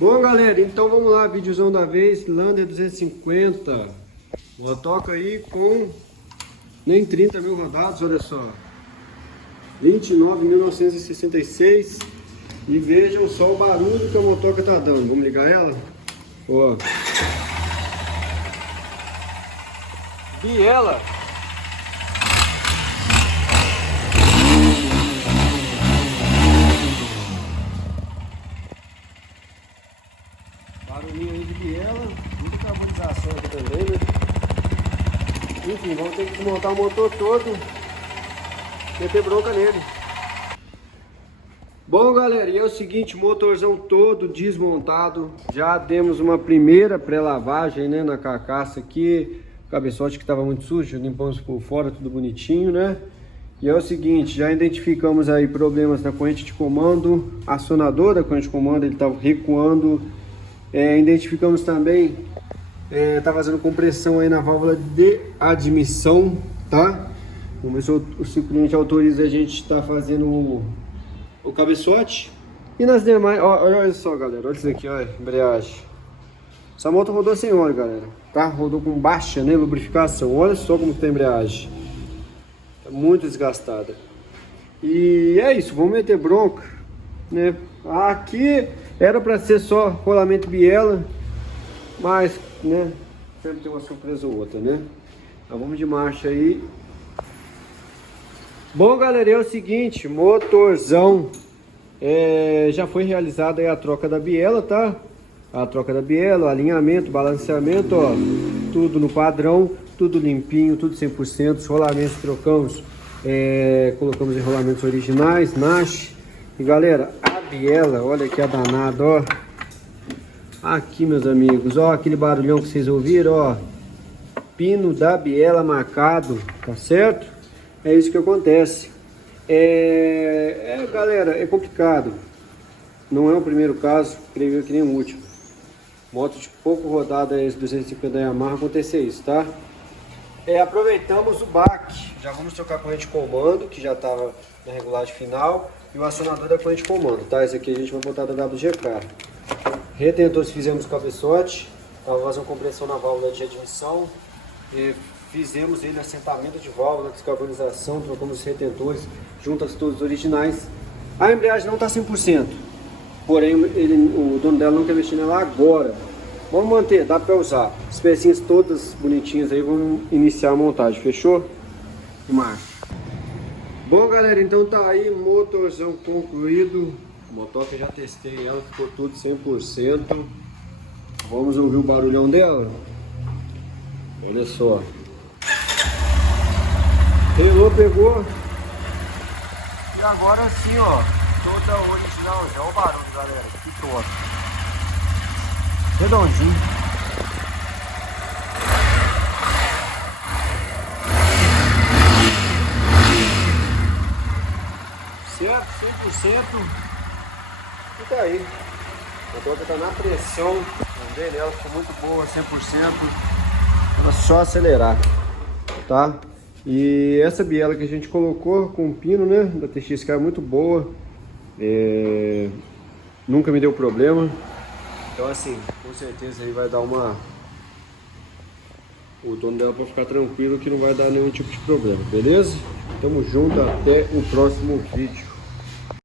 Bom, galera, então vamos lá, videozão da vez, Lander 250, motoca aí com nem 30 mil rodados, olha só, 29.966, e vejam só o barulho que a motoca tá dando. Vamos ligar ela? Ó, biela. Barulhinho aí de biela, muita carbonização aqui também, né? Enfim, vamos ter que desmontar o motor todo, meter bronca nele. Bom, galera, e é o seguinte, motorzão todo desmontado. Já demos uma primeira pré-lavagem, né, na carcaça aqui. O cabeçote que estava muito sujo, limpamos por fora, tudo bonitinho, né? E é o seguinte, já identificamos aí problemas na corrente de comando, acionador da corrente de comando, ele estava recuando. Identificamos também, tá fazendo compressão aí na válvula de admissão, tá? Vamos ver se o cliente autoriza a gente estar fazendo o cabeçote. E nas demais, olha só, galera, olha isso aqui, olha, embreagem. Essa moto rodou sem óleo, galera, tá? Rodou com baixa, né, lubrificação. Olha só como tem a embreagem. Tá muito desgastada. E é isso, vamos meter bronca, né? Aqui era para ser só rolamento biela, mas, né, sempre tem uma surpresa ou outra, né? Então vamos de marcha aí. Bom, galera, é o seguinte, motorzão, já foi realizada aí a troca da biela, tá? A troca da biela, alinhamento, balanceamento, ó, tudo no padrão, tudo limpinho, tudo 100%. Os rolamentos trocamos, colocamos em rolamentos originais, Nash. E galera, a biela, olha aqui a danada, ó. Aqui, meus amigos, ó, aquele barulhão que vocês ouviram, ó. Pino da biela marcado, tá certo? É isso que acontece. Galera, é complicado. Não é o primeiro caso, creio que nem o último. Moto de pouco rodada, esse 250 da Yamaha, acontecer isso, tá? Aproveitamos o baque. Já vamos trocar a corrente de comando, que já estava na regulagem final. E o acionador da corrente de comando, tá? Esse aqui a gente vai botar da WGK. Retentores, fizemos cabeçote. Vamos fazer uma compressão na válvula de admissão. E fizemos ele assentamento de válvula, descarbonização, trocamos os retentores, juntas todos originais. A embreagem não está 100%, porém o dono dela não quer mexer nela agora. Vamos manter, dá para usar. As pecinhas todas bonitinhas aí, vamos iniciar a montagem, fechou? Marcha. Bom, galera, então tá aí, motorzão concluído. A motoca já testei ela, ficou tudo 100%. Vamos ouvir o barulhão dela? Olha só. Relou, pegou. E agora sim, ó, toda original já. Olha o barulho, galera, que top. Redondinho. Certo, 100%. E tá aí. A motoca tá na pressão. Também ela ficou muito boa, 100%. É só acelerar, tá? E essa biela que a gente colocou com pino, né, da TXK é muito boa, nunca me deu problema. Então assim, com certeza aí vai dar o dono dela para ficar tranquilo que não vai dar nenhum tipo de problema, beleza? Tamo junto, até o próximo vídeo.